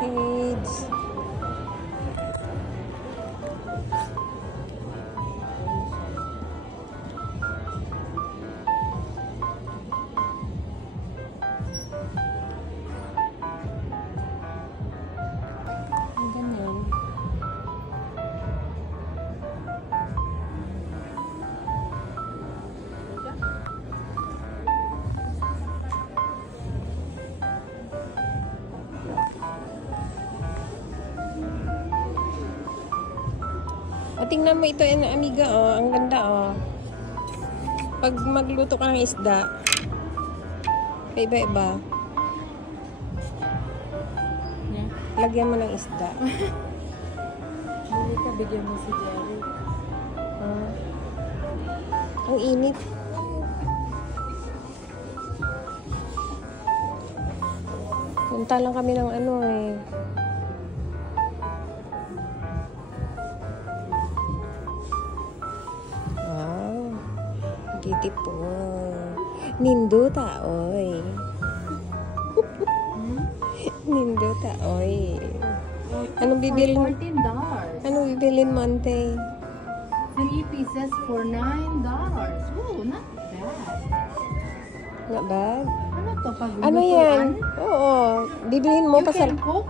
Kids. O, tingnan mo ito, amiga, oh. Ang ganda, oh. Pag magluto ka ng isda, iba-iba. Lagyan mo ng isda. Hindi ka, bigyan mo si Jerry. Ang init. Punta lang kami ng ano, eh. Tipo nindo taoy. Nindo taoy. Anong bibilin? $14. Anong bibilin mo, ante? 3 pieces for $9. Oh, not bad. Not bad? Ano to? Ano yan? Oo. Bibilin mo You can cook?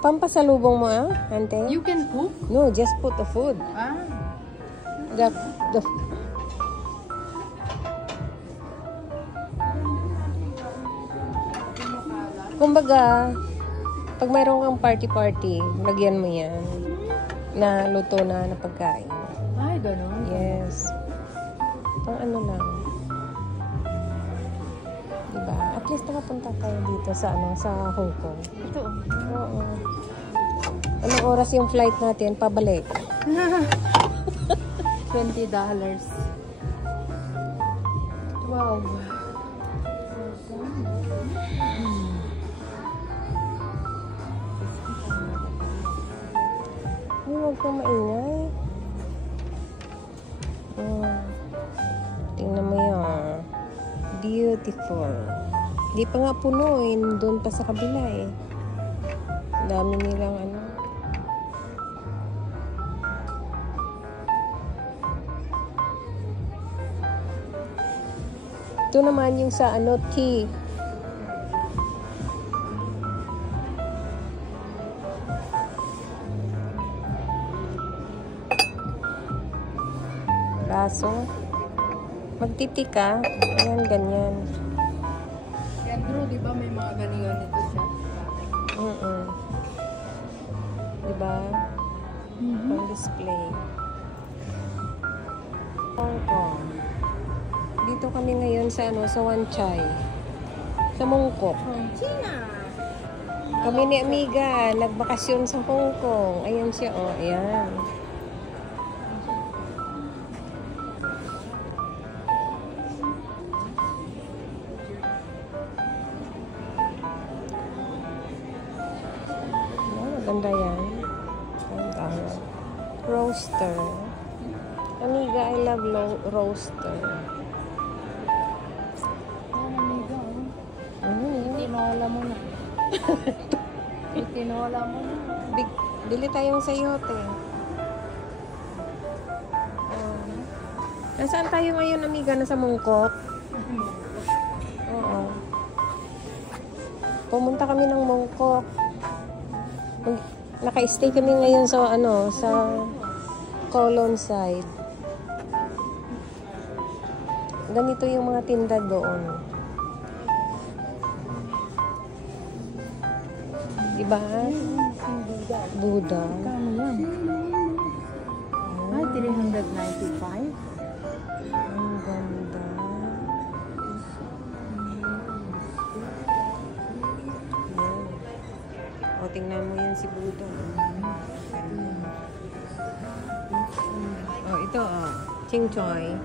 Pampasalubong mo, ante? You can cook? No, just put the food. The kumbaga, pag mayroon kang party-party, lagyan mo yan na luto na pagkain. Ay, gano'n? Yes. Pang ano lang. Diba? At least nakapunta tayo dito sa sa Hong Kong. Ito. Oo. Anong oras yung flight natin? Pabalik. $20. Wow. Huwag kang maingay. Tingnan mo yan. Beautiful. Di pa nga puno eh. Doon pa sa kabila eh. Dami nilang ano. Ito naman yung sa tea. Baso. Magtitik ka. Ayan, ganyan. Kaya bro, di ba may mga ganito siya? Diba? On display. Hong Kong. Dito kami ngayon sa sa Wan Chai. Sa Mongkok. China! Kami ni amiga, nagbakasyon sa Hong Kong. Ayan siya, oh. Ayan. Maganda yan. Roaster. Amiga, I love roaster. Amiga, tinola mo na. Tinola mo na. Bili tayong sayote. Nasaan tayo ngayon, amiga? Nasa Mongkok? Oo. Pumunta kami ng Mongkok. Naka-stay kami ngayon sa sa Kowloon side. Ganito yung mga tinda doon. Diba? Buddha. Kano yan? Ay, $395. Ang ganda. O, tingnan mo yan si Buddha. O, ito, Ching Choy.